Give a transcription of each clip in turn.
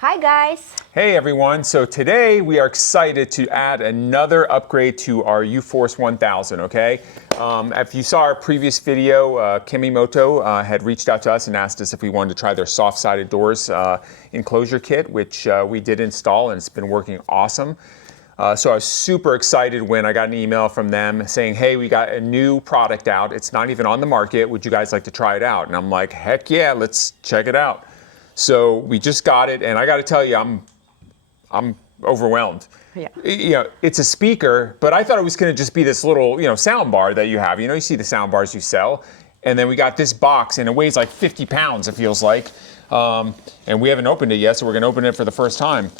Hi guys! Hey everyone, so today we are excited to add another upgrade to our U-Force 1000, okay? If you saw our previous video, Kemi Moto had reached out to us and asked us if we wanted to try their soft-sided doors enclosure kit, which we did install and it's been working awesome. So I was super excited when I got an email from them saying, hey, we got a new product out. It's not even on the market. Would you guys like to try it out? And I'm like, heck yeah, let's check it out. So we just got it, and I got to tell you, I'm overwhelmed. Yeah. You know, it's a speaker, but I thought it was going to just be this little, sound bar that you have. You know, you see the sound bars you sell, and then we got this box, and it weighs like 50 pounds. It feels like, and we haven't opened it yet, so we're going to open it for the first time.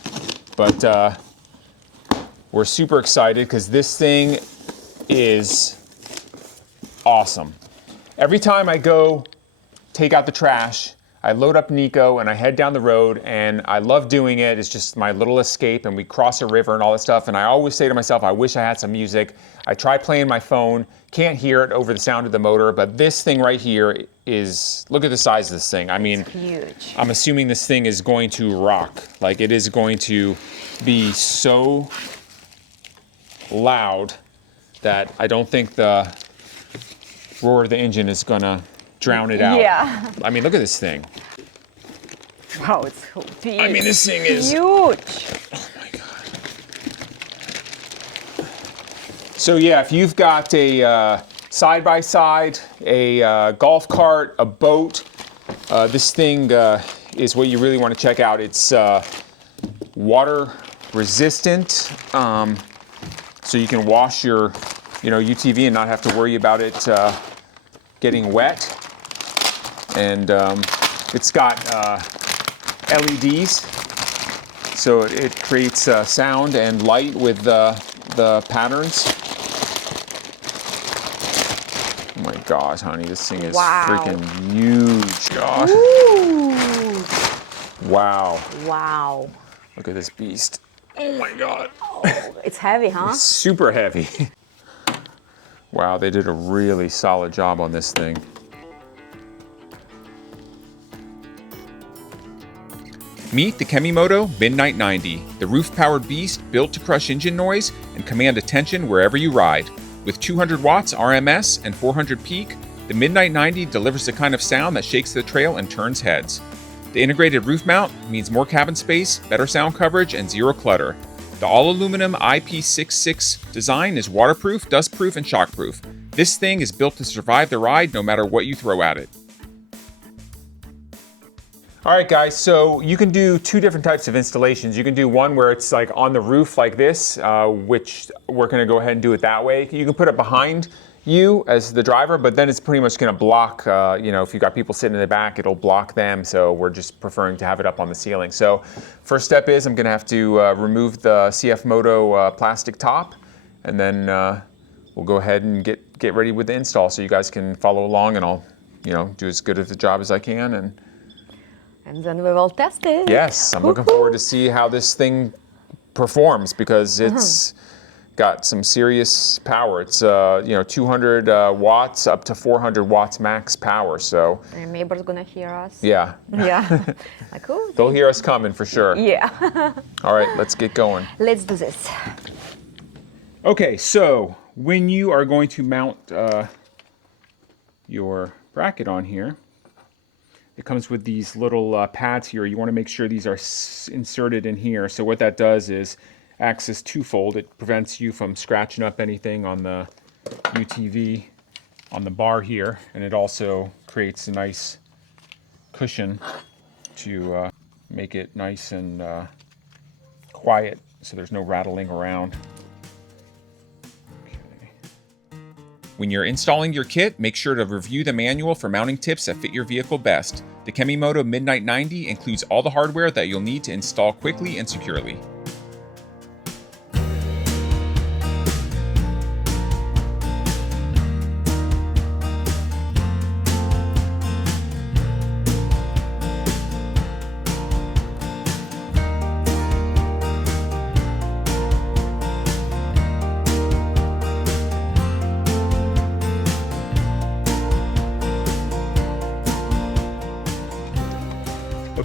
But we're super excited because this thing is awesome. Every time I go take out the trash, I load up Nico and I head down the road, and I love doing it. It's just my little escape, and we cross a river and all that stuff. And I always say to myself, I wish I had some music. I try playing my phone, can't hear it over the sound of the motor, but this thing right here is, look at the size of this thing. I mean, it's huge. I'm assuming this thing is going to rock. Like, it is going to be so loud that I don't think the roar of the engine is gonna drown it out. Yeah. I mean, look at this thing. Wow, it's big. I mean, this thing is huge. Oh my God. So yeah, if you've got a side-by-side, a golf cart, a boat, this thing is what you really want to check out. It's water resistant, so you can wash your UTV and not have to worry about it getting wet. And it's got LEDs, so it creates sound and light with the patterns. Oh my gosh, honey, this thing is freaking huge, gosh. Ooh. Wow. Wow. Look at this beast. Oh my God. Oh, it's heavy, huh? It's super heavy. Wow, they did a really solid job on this thing. Meet the Kemimoto Midnight 90, the roof-powered beast built to crush engine noise and command attention wherever you ride. With 200 watts RMS and 400 peak, the Midnight 90 delivers the kind of sound that shakes the trail and turns heads. The integrated roof mount means more cabin space, better sound coverage, and zero clutter. The all-aluminum IP66 design is waterproof, dustproof, and shockproof. This thing is built to survive the ride no matter what you throw at it. All right, guys, so you can do two different types of installations. You can do one where it's like on the roof like this, which we're gonna go ahead and do it that way. You can put it behind you as the driver, but then it's pretty much gonna block, if you've got people sitting in the back, it'll block them, so we're just preferring to have it up on the ceiling. So first step is I'm gonna have to remove the CF Moto plastic top, and then we'll go ahead and get ready with the install so you guys can follow along, and I'll do as good of a job as I can. And then we will test it. Yes, I'm looking forward to see how this thing performs, because it's got some serious power. It's 200 watts up to 400 watts max power. So And neighbor's gonna hear us. yeah, Yeah. Like, oh, they'll hear us coming for sure. yeah. All right, let's get going. Let's do this. Okay, so when you are going to mount your bracket on here, it comes with these little pads here. You want to make sure these are inserted in here. So what that does is acts as twofold. It prevents you from scratching up anything on the UTV on the bar here, and it also creates a nice cushion to make it nice and quiet, so there's no rattling around. When you're installing your kit, make sure to review the manual for mounting tips that fit your vehicle best. The Kemimoto Midnight 90 includes all the hardware that you'll need to install quickly and securely.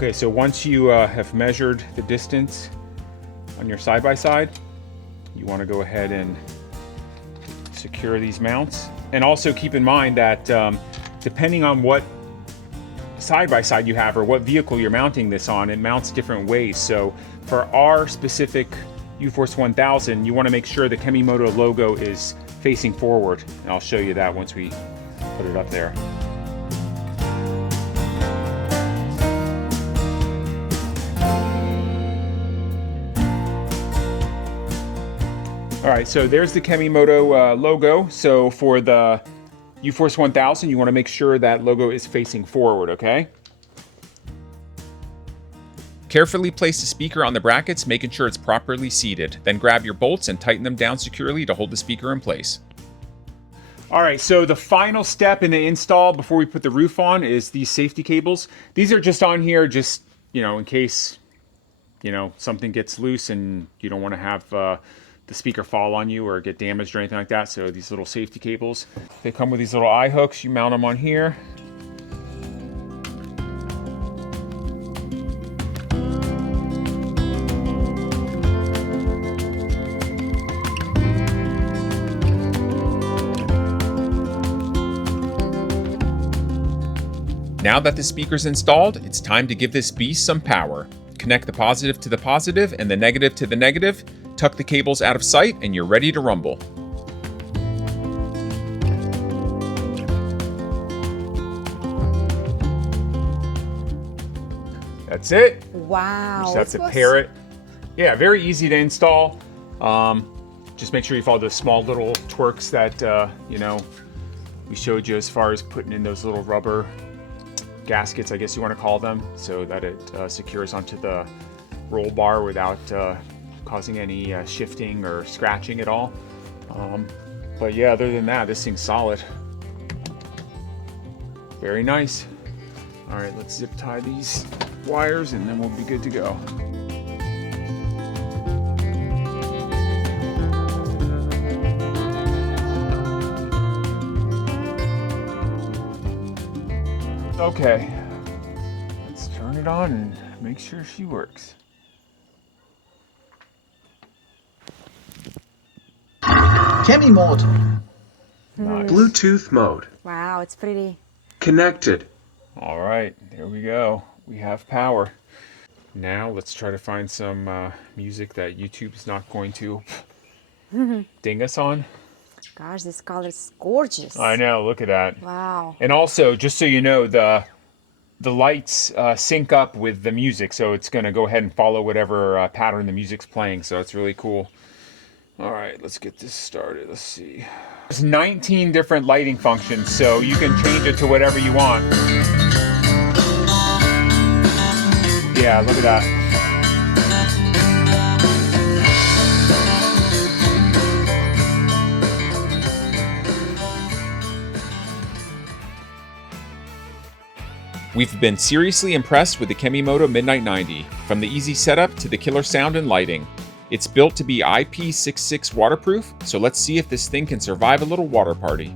Okay, so once you have measured the distance on your side-by-side, you want to go ahead and secure these mounts. And also keep in mind that depending on what side-by-side you have or what vehicle you're mounting this on, it mounts different ways. So for our specific U-Force 1000, you want to make sure the Kemimoto logo is facing forward. And I'll show you that once we put it up there. All right, so there's the Kemimoto logo. So for the U-Force 1000, you want to make sure that logo is facing forward, okay? Carefully place the speaker on the brackets, making sure it's properly seated. Then grab your bolts and tighten them down securely to hold the speaker in place. All right, so the final step in the install before we put the roof on is these safety cables. These are just on here just, you know, in case, you know, something gets loose and you don't want to have the speaker fall on you or get damaged or anything like that. So these little safety cables, they come with these little eye hooks. You mount them on here. Now that the speaker's installed, it's time to give this beast some power. Connect the positive to the positive and the negative to the negative. Tuck the cables out of sight and you're ready to rumble. That's it. Wow. Just have to pair it. Yeah, very easy to install. Just make sure you follow the small little twerks that, you know, we showed you as far as putting in those little rubber gaskets, I guess you want to call them, so that it secures onto the roll bar without causing any shifting or scratching at all. But yeah, other than that, this thing's solid. Very nice. All right, let's zip tie these wires and then we'll be good to go. Okay, let's turn it on and make sure she works. Kemimoto. Nice. Bluetooth mode. Wow, it's pretty. Connected. All right, there we go. We have power. Now let's try to find some music that YouTube's not going to ding us on. Gosh, this color is gorgeous. I know, look at that. Wow. And also, just so you know, the lights sync up with the music, so it's going to go ahead and follow whatever pattern the music's playing, so it's really cool. All right, let's get this started. Let's see. There's 19 different lighting functions, so you can change it to whatever you want. Yeah, look at that. We've been seriously impressed with the Kemimoto Midnight 90, from the easy setup to the killer sound and lighting. It's built to be IP66 waterproof, so let's see if this thing can survive a little water party.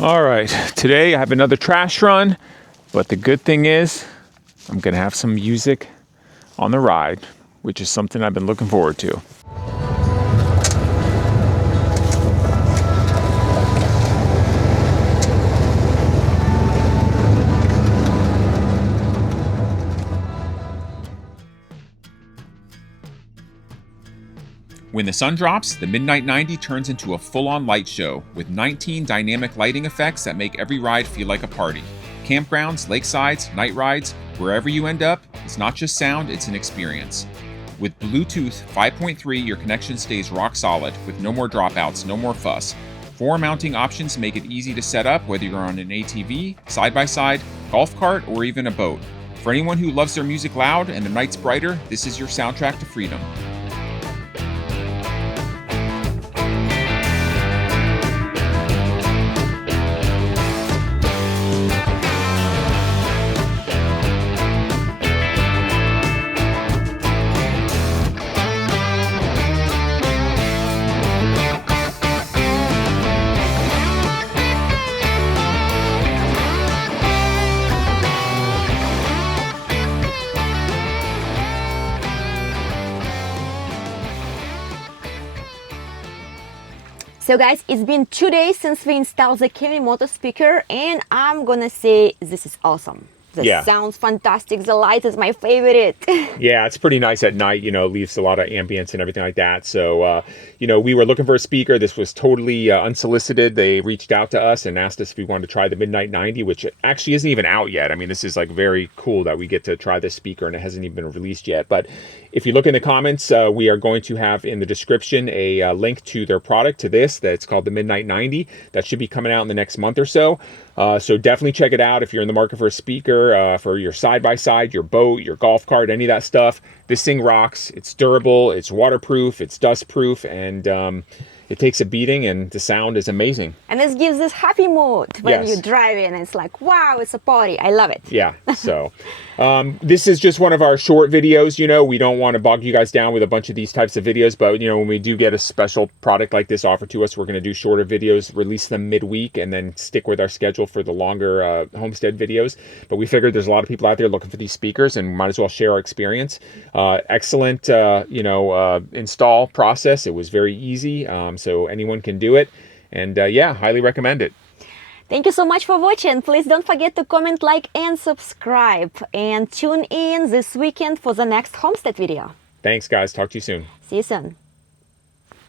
All right, today I have another trash run, but the good thing is I'm gonna have some music on the ride, which is something I've been looking forward to. When the sun drops, the Midnight 90 turns into a full-on light show with 19 dynamic lighting effects that make every ride feel like a party. Campgrounds, lakesides, night rides, wherever you end up, it's not just sound, it's an experience. With Bluetooth 5.3, your connection stays rock solid with no more dropouts, no more fuss. 4 mounting options make it easy to set up whether you're on an ATV, side-by-side, golf cart, or even a boat. For anyone who loves their music loud and the nights brighter, this is your soundtrack to freedom. So guys, it's been 2 days since we installed the Kemi Moto speaker, and I'm gonna say this is awesome. The sound's fantastic. The light is my favorite. Yeah, it's pretty nice at night, you know, leaves a lot of ambience and everything like that. So, you know, we were looking for a speaker. This was totally unsolicited. They reached out to us and asked us if we wanted to try the Midnight 90, which actually isn't even out yet. I mean, this is like very cool that we get to try this speaker and it hasn't even been released yet. But if you look in the comments, we are going to have in the description a link to their product, to this, that's called the Midnight 90. That should be coming out in the next month or so. So definitely check it out if you're in the market for a speaker, for your side-by-side, your boat, your golf cart, any of that stuff. This thing rocks. It's durable, it's waterproof, it's dustproof, and it takes a beating, and the sound is amazing. And this gives this happy mood when you're driving. It's like, wow, it's a party. I love it. Yeah, so this is just one of our short videos. You know, we don't want to bog you guys down with a bunch of these types of videos, but, you know, when we do get a special product like this offered to us, we're going to do shorter videos, release them midweek, and then stick with our schedule for the longer Homestead videos. But we figured there's a lot of people out there looking for these speakers, and might as well share our experience. Excellent, you know, install process. It was very easy. So anyone can do it, and yeah, highly recommend it. Thank you so much for watching. Please don't forget to comment, like, and subscribe, and tune in this weekend for the next Homestead video. Thanks, guys. Talk to you soon. See you soon.